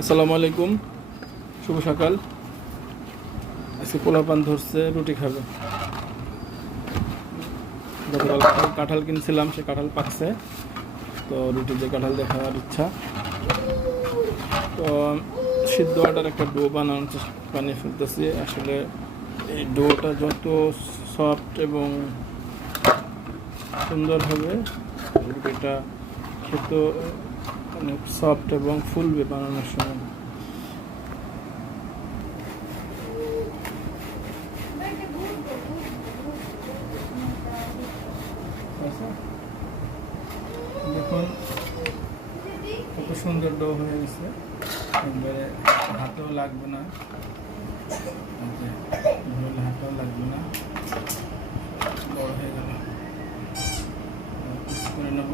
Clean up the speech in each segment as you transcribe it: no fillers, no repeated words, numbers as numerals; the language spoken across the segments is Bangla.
আসসালামু আলাইকুম, শুভ সকাল। আজকে পোলাপান ধরছে, রুটি খাবে। গতকাল কাঁঠাল কিনছিলাম, সে কাঁঠাল পাকছে, তো রুটি দিয়ে কাঁঠাল দেখার ইচ্ছা। তো সিদ্ধ আটার একটা ডো বানিয়ে ফেলতেছি। আসলে এই ডোটা যত সফট এবং সুন্দর হবে, রুটিটা খেতে অনেক সফট এবং ফুলবে বানানোর সময়। দেখুন কত সুন্দর ডো হয়ে গেছে, একবারে হাতেও লাগবে না, হাতেও লাগবে না, বড় হয়ে গেল। করে নেব।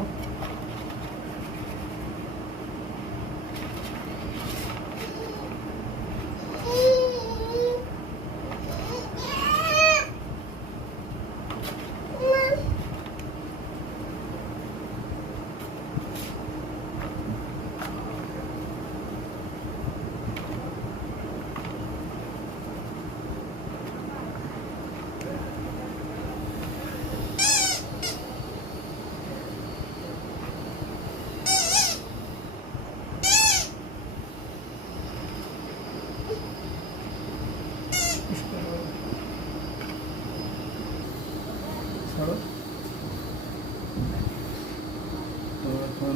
তো এখন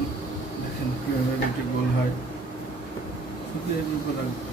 দেখেন কীভাবে রুটি গোল হয়, শুধু এর উপর রাখবো।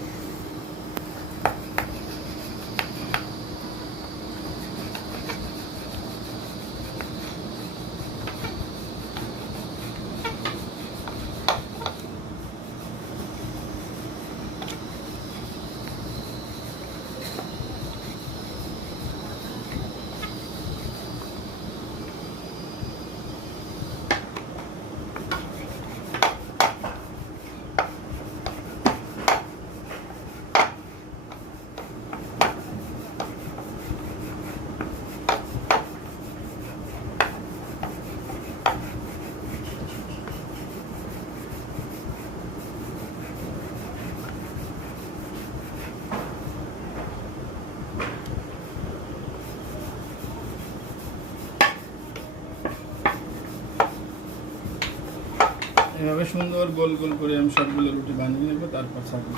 এভাবে সুন্দর গোল গোল করে আমি সবগুলো রুটি বানিয়ে নেবো, তারপর ছাড়বো।